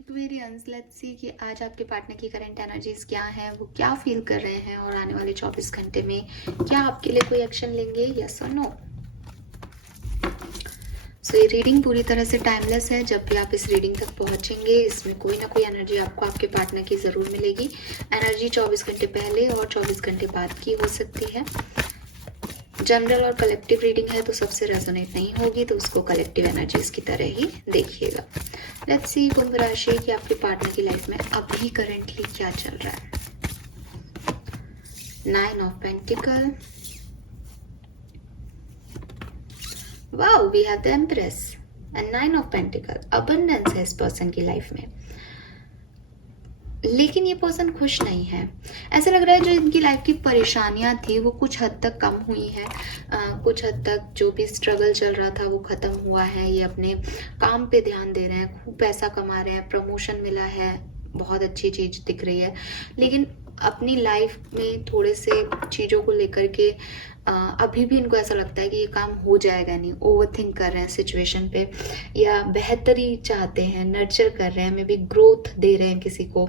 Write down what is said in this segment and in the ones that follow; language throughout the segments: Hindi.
एक्वेरियंस, लेट्स सी कि आज आपके पार्टनर की करंट एनर्जीज क्या हैं, वो क्या फील कर रहे हैं और आने वाले 24 घंटे में क्या आपके लिए कोई एक्शन लेंगे, यस और नो। सो ये रीडिंग पूरी तरह से टाइमलेस है। जब भी आप इस रीडिंग तक पहुंचेंगे इसमें कोई ना कोई एनर्जी आपको आपके पार्टनर की ज़रूर मिलेगी। एनर्जी 24 घंटे पहले और 24 घंटे बाद की हो सकती है। जनरल और कलेक्टिव रीडिंग है तो सबसे रेजोनेट नहीं होगी, तो उसको कलेक्टिव एनर्जीज की तरह ही देखिएगा। लेट्स सी कुंभ राशि कि आपके पार्टनर की लाइफ में अभी करंटली क्या चल रहा है। 9 of pentacles, wow we have the empress and 9 of pentacles. Abundance है इस पर्सन की लाइफ में, लेकिन ये पर्सन खुश नहीं है। ऐसा लग रहा है जो इनकी लाइफ की परेशानियां थी वो कुछ हद तक कम हुई है। कुछ हद तक जो भी स्ट्रगल चल रहा था वो ख़त्म हुआ है। ये अपने काम पे ध्यान दे रहे हैं, खूब पैसा कमा रहे हैं, प्रमोशन मिला है, बहुत अच्छी चीज़ दिख रही है। लेकिन अपनी लाइफ में थोड़े से चीज़ों को लेकर के अभी भी इनको ऐसा लगता है कि ये काम हो जाएगा नहीं। ओवर थिंक कर रहे हैं सिचुएशन पे, या बेहतरी चाहते हैं, नर्चर कर रहे हैं, मे बी ग्रोथ दे रहे हैं किसी को।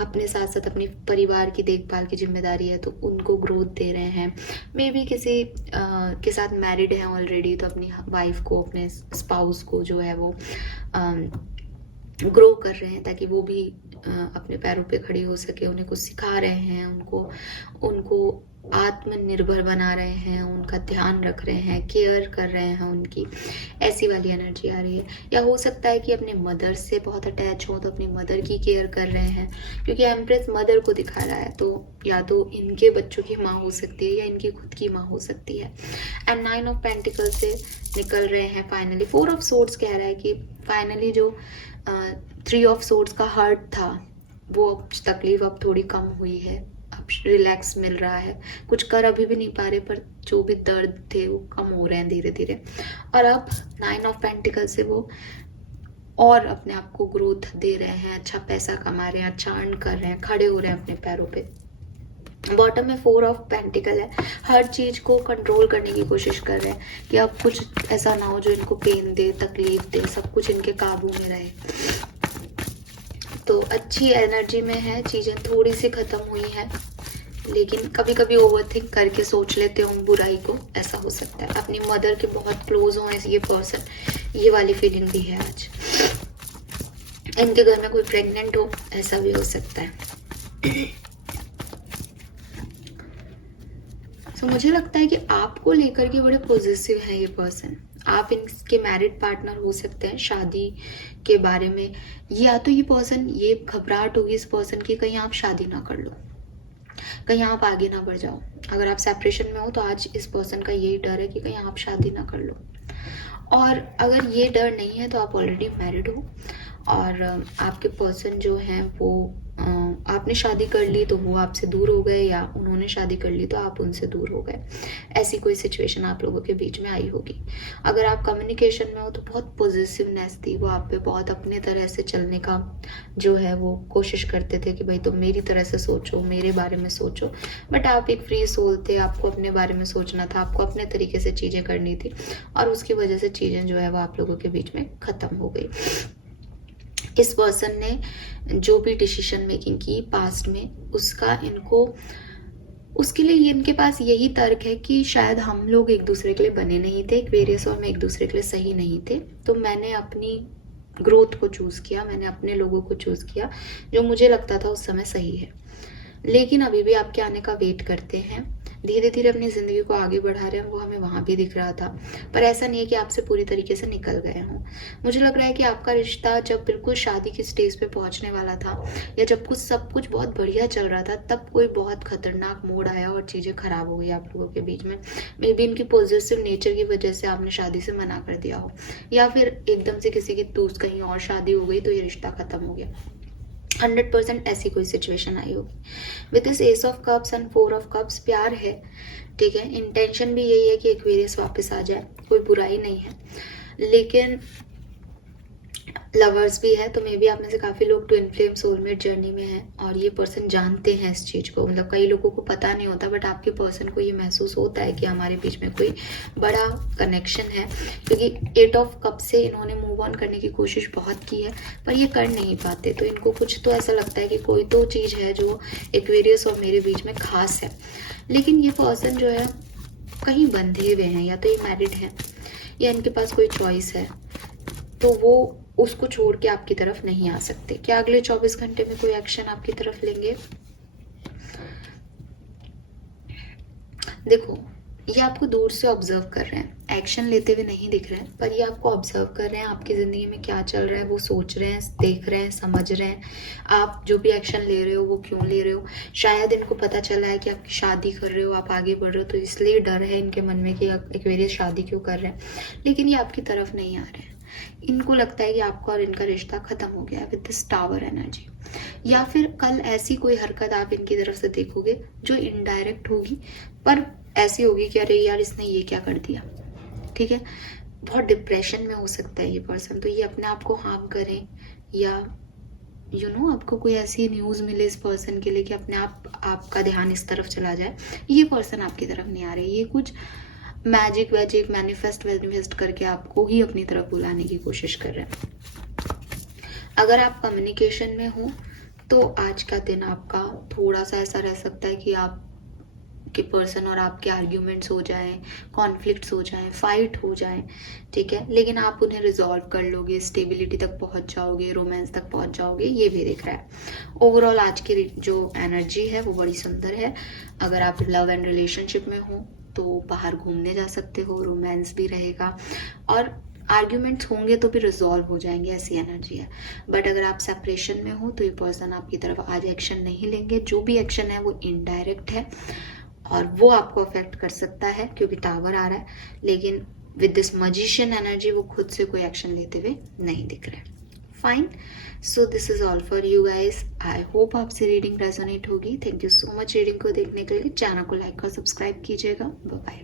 अपने साथ साथ अपने परिवार की देखभाल की जिम्मेदारी है तो उनको ग्रोथ दे रहे हैं। मे बी किसी के साथ मैरिड हैं ऑलरेडी तो अपनी वाइफ को, अपने स्पाउस को जो है वो ग्रो कर रहे हैं ताकि वो भी अपने पैरों पे खड़ी हो सके। उन्हें कुछ सिखा रहे हैं, उनको उनको आत्मनिर्भर बना रहे हैं, उनका ध्यान रख रहे हैं, केयर कर रहे हैं उनकी। ऐसी वाली एनर्जी आ रही है। या हो सकता है कि अपने मदर से बहुत अटैच हो तो अपनी मदर की केयर कर रहे हैं, क्योंकि एम्प्रेस मदर को दिखा रहा है। तो या तो इनके बच्चों की माँ हो सकती है या इनकी खुद की माँ हो सकती है। एंड 9 ऑफ पेंटिकल से निकल रहे हैं फाइनली। 4 ऑफ सोर्ड्स कह रहा है कि फाइनली जो 3 ऑफ सोर्ड्स का हर्ट था वो तकलीफ अब थोड़ी कम हुई है, अब रिलैक्स मिल रहा है। कुछ कर अभी भी नहीं पा रहे पर जो भी दर्द थे वो कम हो रहे हैं धीरे धीरे। और अब 9 ऑफ पेंटिकल से वो और अपने आप को ग्रोथ दे रहे हैं, अच्छा पैसा कमा रहे हैं, अच्छा अर्न कर रहे हैं, खड़े हो रहे हैं अपने पैरों पे। बॉटम में 4 ऑफ पेंटिकल है। हर चीज को कंट्रोल करने की कोशिश कर रहे हैं कि अब कुछ ऐसा ना हो जो इनको पेन दे, तकलीफ दे, सब कुछ इनके काबू में रहे। तो अच्छी एनर्जी में है, चीजें थोड़ी सी खत्म हुई है, लेकिन कभी कभी ओवरथिंक करके सोच लेते हो बुराई को, ऐसा हो सकता है। अपनी मदर के बहुत क्लोज हो ये पर्सन, ये वाली फीलिंग भी है आज। इनके घर में कोई प्रेग्नेंट हो, ऐसा भी हो सकता है। तो मुझे लगता है कि आपको लेकर के बड़े पॉजिटिव है ये पर्सन। आप इनके मैरिड पार्टनर हो सकते हैं। शादी के बारे में या तो ये पर्सन, ये घबराहट होगी इस पर्सन की कहीं आप शादी ना कर लो, कहीं आप आगे ना बढ़ जाओ। अगर आप सेपरेशन में हो तो आज इस पर्सन का यही डर है कि कहीं आप शादी ना कर लो। और अगर ये डर नहीं है तो आप ऑलरेडी मैरिड हो और आपके पर्सन जो हैं वो आपने शादी कर ली तो वो आपसे दूर हो गए, या उन्होंने शादी कर ली तो आप उनसे दूर हो गए। ऐसी कोई सिचुएशन आप लोगों के बीच में आई होगी। अगर आप कम्युनिकेशन में हो तो बहुत पॉजिटिवनेस थी, वो आप पे बहुत अपने तरह से चलने का जो है वो कोशिश करते थे कि भाई तुम मेरी तरह से सोचो, मेरे बारे में सोचो। बट आप एक फ्री सोल थे, आपको अपने बारे में सोचना था, आपको अपने तरीके से चीज़ें करनी थी और उसकी वजह से चीज़ें जो है वो आप लोगों के बीच में ख़त्म हो गई। इस पर्सन ने जो भी डिसीजन मेकिंग की पास्ट में उसका इनको, उसके लिए इनके पास यही तर्क है कि शायद हम लोग एक दूसरे के लिए बने नहीं थे, एक्वेरियस और मैं एक दूसरे के लिए सही नहीं थे। तो मैंने अपनी ग्रोथ को चूज़ किया, मैंने अपने लोगों को चूज़ किया जो मुझे लगता था उस समय सही है। लेकिन अभी भी आपके आने का वेट करते हैं, धीरे धीरे अपनी ज़िंदगी को आगे बढ़ा रहे हैं। वो हमें वहाँ भी दिख रहा था, पर ऐसा नहीं है कि आपसे पूरी तरीके से निकल गए हों। मुझे लग रहा है कि आपका रिश्ता जब बिल्कुल शादी की स्टेज पे पहुँचने वाला था, या जब कुछ सब कुछ बहुत बढ़िया चल रहा था, तब कोई बहुत खतरनाक मोड़ आया और चीज़ें खराब हो गई आप लोगों के बीच में। मे बी इनकी पॉजिटिव नेचर की वजह से आपने शादी से मना कर दिया हो, या फिर एकदम से किसी की दूसरी कहीं और शादी हो गई तो ये रिश्ता खत्म हो गया। 100% ऐसी कोई सिचुएशन आई होगी। With this S of cups and 4 of cups प्यार है, ठीक है। इंटेंशन भी यही है कि एक्वेरियस वापस आ जाए, कोई बुराई नहीं है। लेकिन लवर्स भी है तो मे बी आप में से काफ़ी लोग ट्विन फ्लेम सोलमेट जर्नी में हैं और ये पर्सन जानते हैं इस चीज़ को, मतलब कई लोगों को पता नहीं होता बट आपके पर्सन को ये महसूस होता है कि हमारे बीच में कोई बड़ा कनेक्शन है, क्योंकि 8 ऑफ कप से इन्होंने मूव ऑन करने की कोशिश बहुत की है पर ये कर नहीं पाते। तो इनको कुछ तो ऐसा लगता है कि कोई तो चीज़ है जो एक्वेरियस और मेरे बीच में खास है। लेकिन ये पर्सन जो है कहीं बंधे हुए हैं, या तो ये मैरिड है या इनके पास कोई चॉइस है, तो वो उसको छोड़ के आपकी तरफ नहीं आ सकते। क्या अगले 24 घंटे में कोई एक्शन आपकी तरफ लेंगे? देखो, ये आपको दूर से ऑब्जर्व कर रहे हैं, एक्शन लेते हुए नहीं दिख रहे हैं पर ये आपको ऑब्जर्व कर रहे हैं, आपकी ज़िंदगी में क्या चल रहा है वो सोच रहे हैं, देख रहे हैं, समझ रहे हैं आप जो भी एक्शन ले रहे हो वो क्यों ले रहे हो। शायद इनको पता चला है कि आप शादी कर रहे हो, आप आगे बढ़ रहे हो, तो इसलिए डर है इनके मन में कि एक्वेरियस शादी क्यों कर रहे हैं, लेकिन ये आपकी तरफ नहीं आ रहे हैं। इनको लगता है कि आपका और इनका रिश्ता खत्म हो गया है विद दिस टावर एनर्जी। या फिर कल ऐसी कोई हरकत आप इनकी तरफ से देखोगे जो इनडायरेक्ट होगी पर ऐसी होगी कि अरे यार इसने ये क्या कर दिया, ठीक है। बहुत डिप्रेशन में हो सकता है ये पर्सन, तो ये अपने आप को हार्म करें या आपको कोई ऐसी न्यूज़ मिले इस पर्सन के लिए कि अपने आप आपका ध्यान इस तरफ चला जाए, ये पर्सन आपकी तरफ नहीं आ रही। ये कुछ मैजिक वैजिक मैनिफेस्ट करके आपको ही अपनी तरफ बुलाने की कोशिश कर रहे हैं। अगर आप कम्युनिकेशन में हो तो आज का दिन आपका थोड़ा सा ऐसा रह सकता है कि आप के पर्सन और आपके आर्ग्यूमेंट्स हो जाएं, कॉन्फ्लिक्ट्स हो जाएं, फाइट हो जाएं, ठीक है, लेकिन आप उन्हें रिजॉल्व कर लोगे, स्टेबिलिटी तक पहुंच जाओगे, रोमांस तक पहुंच जाओगे, ये भी दिख रहा है। ओवरऑल आज की जो एनर्जी है वो बड़ी सुंदर है। अगर आप लव एंड रिलेशनशिप में हो तो बाहर घूमने जा सकते हो, रोमांस भी रहेगा और आर्ग्यूमेंट्स होंगे तो भी रिजॉल्व हो जाएंगे, ऐसी एनर्जी है। बट अगर आप सेपरेशन में हो तो ये पर्सन आपकी तरफ आज एक्शन नहीं लेंगे, जो भी एक्शन है वो इनडायरेक्ट है और वो आपको अफेक्ट कर सकता है क्योंकि टावर आ रहा है, लेकिन विद दिस मजिशियन एनर्जी वो खुद से कोई एक्शन लेते हुए नहीं दिख रहे। Fine, so this is all for you guys. I hope आपसे रीडिंग रेजोनेट होगी। Thank you so much reading को देखने के लिए। चैनल को लाइक और सब्सक्राइब कीजिएगा। Bye bye.